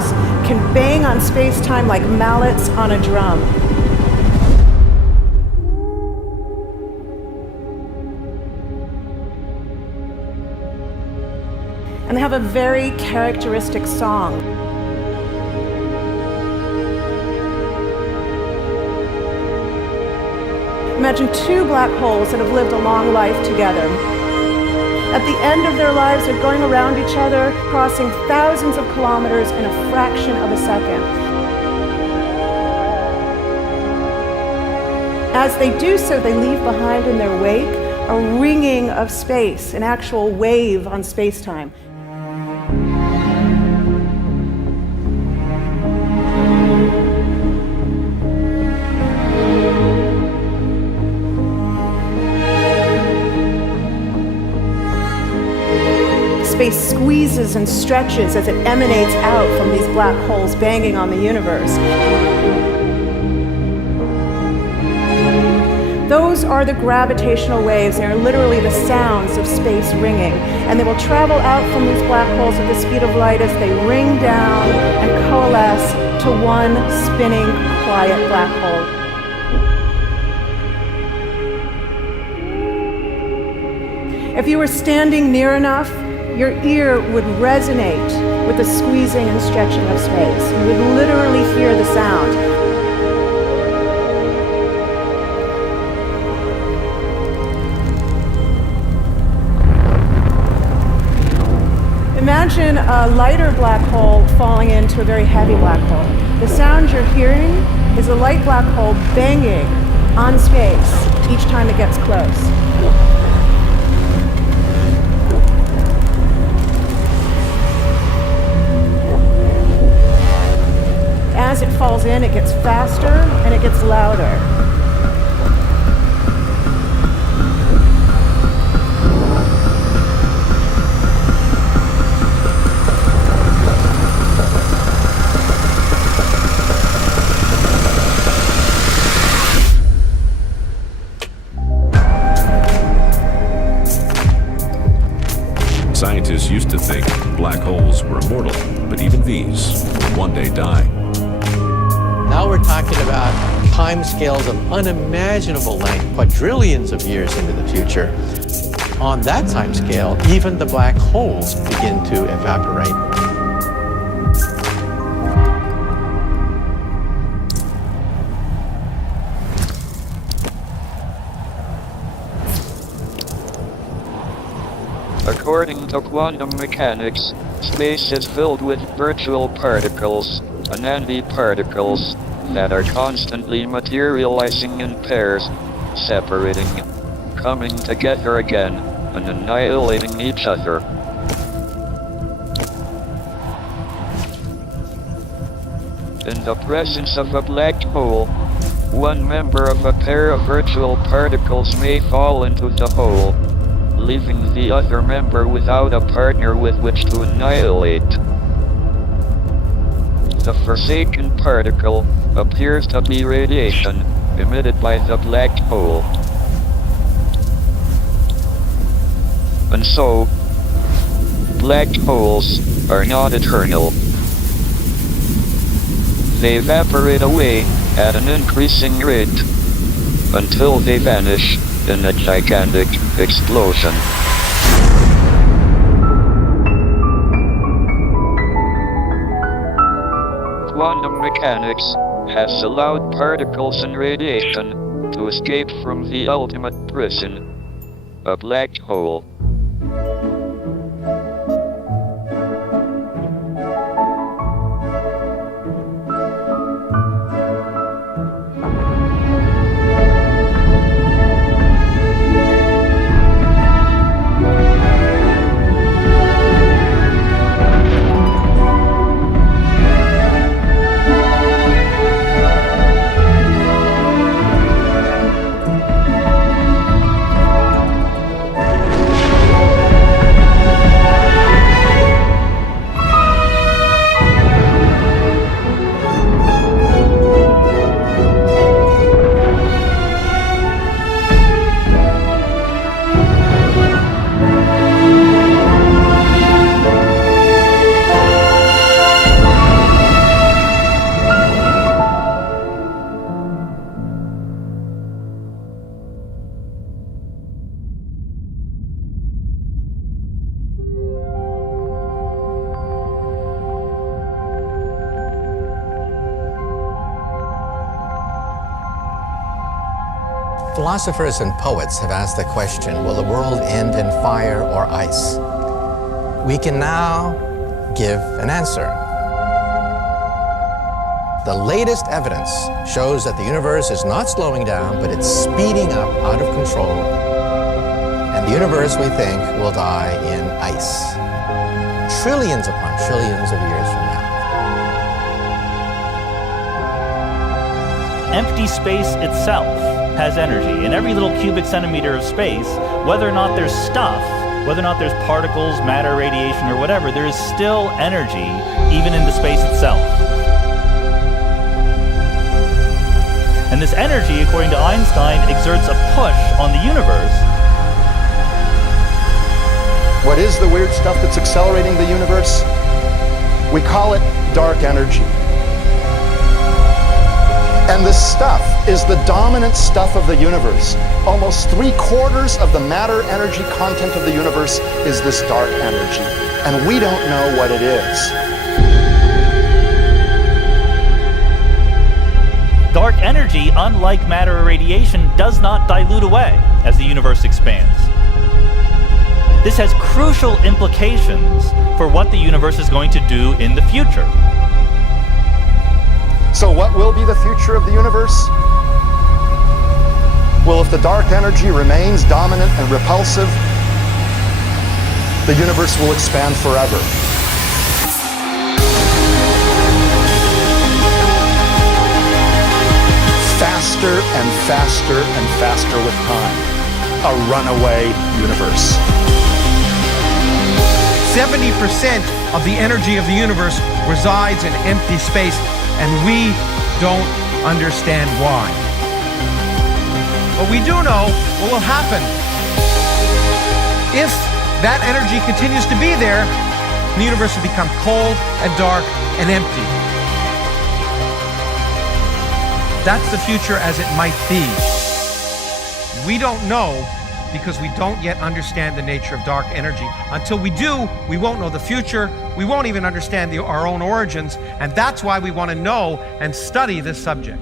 holes can bang on space-time like mallets on a drum. And they have a very characteristic song. Imagine two black holes that have lived a long life together. At the end of their lives, they're going around each other, crossing thousands of kilometers in a fraction of a second. As they do so, they leave behind in their wake a ringing of space, an actual wave on space-time. Space squeezes and stretches as it emanates out from these black holes banging on the universe. Those are the gravitational waves. They are literally the sounds of space ringing. And they will travel out from these black holes at the speed of light as they ring down and coalesce to one spinning, quiet black hole. If you were standing near enough, your ear would resonate with the squeezing and stretching of space. You would literally hear the sound. Imagine a lighter black hole falling into a very heavy black hole. The sound you're hearing is a light black hole banging on space each time it gets close. As it falls in, it gets faster and it gets louder. Scientists used to think black holes were immortal, but even these will one day die. Now we're talking about timescales of unimaginable length, quadrillions of years into the future. On that timescale, even the black holes begin to evaporate. According to quantum mechanics, space is filled with virtual particles, Anandi particles, that are constantly materializing in pairs, separating, coming together again, and annihilating each other. In the presence of a black hole, one member of a pair of virtual particles may fall into the hole, leaving the other member without a partner with which to annihilate. The forsaken particle appears to be radiation emitted by the black hole. And so, black holes are not eternal. They evaporate away at an increasing rate until they vanish in a gigantic explosion. Quantum mechanics has allowed particles and radiation to escape from the ultimate prison, a black hole. Philosophers and poets have asked the question, will the world end in fire or ice? We can now give an answer. The latest evidence shows that the universe is not slowing down, but it's speeding up out of control. And the universe, we think, will die in ice. Trillions upon trillions of years from now. Empty space itself has energy. In every little cubic centimeter of space, whether or not there's stuff, whether or not there's particles, matter, radiation, or whatever, there is still energy even in the space itself. And this energy, according to Einstein, exerts a push on the universe. What is the weird stuff that's accelerating the universe? We call it dark energy. And this stuff is the dominant stuff of the universe. Almost 3/4 of the matter-energy content of the universe is this dark energy. And we don't know what it is. Dark energy, unlike matter or radiation, does not dilute away as the universe expands. This has crucial implications for what the universe is going to do in the future. So what will be the future of the universe? Well, if the dark energy remains dominant and repulsive, the universe will expand forever. Faster and faster and faster with time. A runaway universe. 70% of the energy of the universe resides in empty space, and we don't understand why. But we do know what will happen. If that energy continues to be there, the universe will become cold and dark and empty. That's the future as it might be. We don't know because we don't yet understand the nature of dark energy. Until we do, we won't know the future. We won't even understand our own origins, and that's why we want to know and study this subject.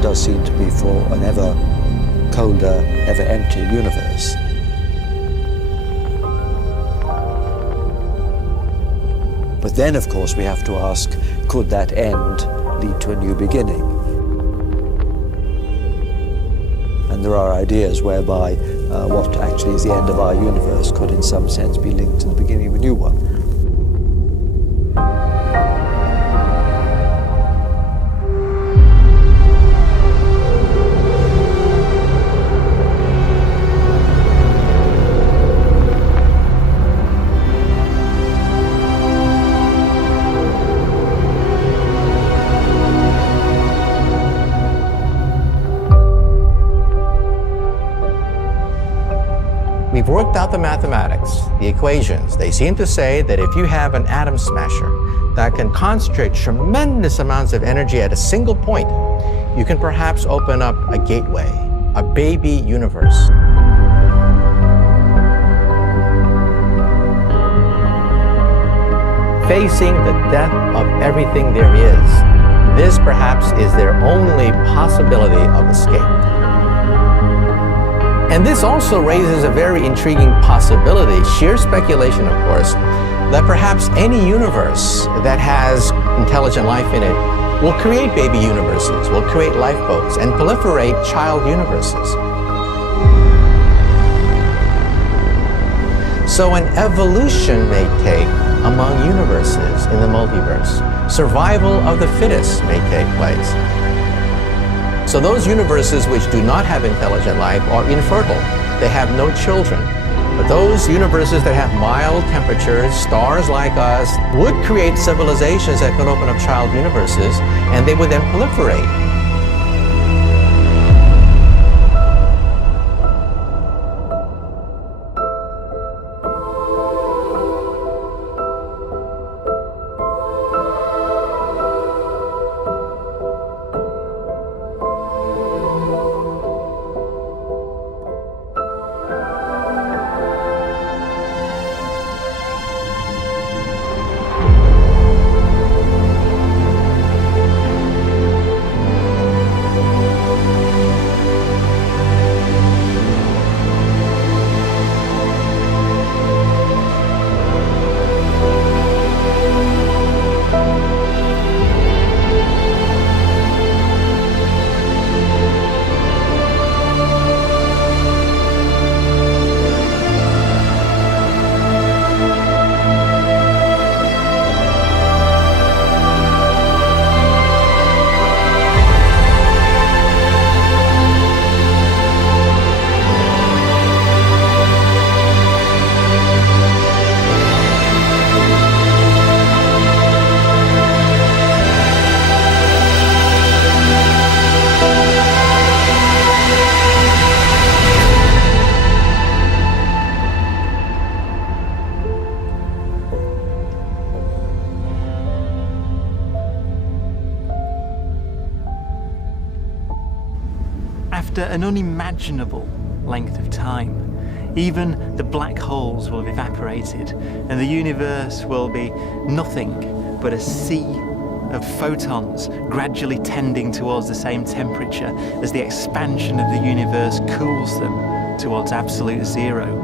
Does seem to be for an ever colder, ever emptier universe. But then, of course, we have to ask, could that end lead to a new beginning? And there are ideas whereby what actually is the end of our universe could in some sense be linked to the beginning of a new one. We've worked out the mathematics, the equations. They seem to say that if you have an atom smasher that can concentrate tremendous amounts of energy at a single point, you can perhaps open up a gateway, a baby universe. Facing the death of everything there is, this perhaps is their only possibility of escape. And this also raises a very intriguing possibility, sheer speculation of course, that perhaps any universe that has intelligent life in it will create baby universes, will create lifeboats, and proliferate child universes. So an evolution may take among universes in the multiverse. Survival of the fittest may take place. So those universes which do not have intelligent life are infertile. They have no children. But those universes that have mild temperatures, stars like us, would create civilizations that could open up child universes, and they would then proliferate. After an unimaginable length of time, even the black holes will have evaporated and the universe will be nothing but a sea of photons gradually tending towards the same temperature as the expansion of the universe cools them towards absolute zero.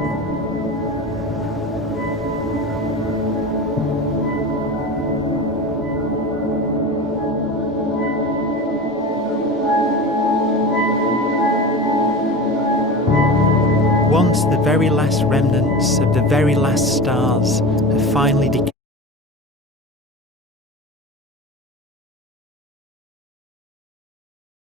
Once the very last remnants of the very last stars have finally decayed,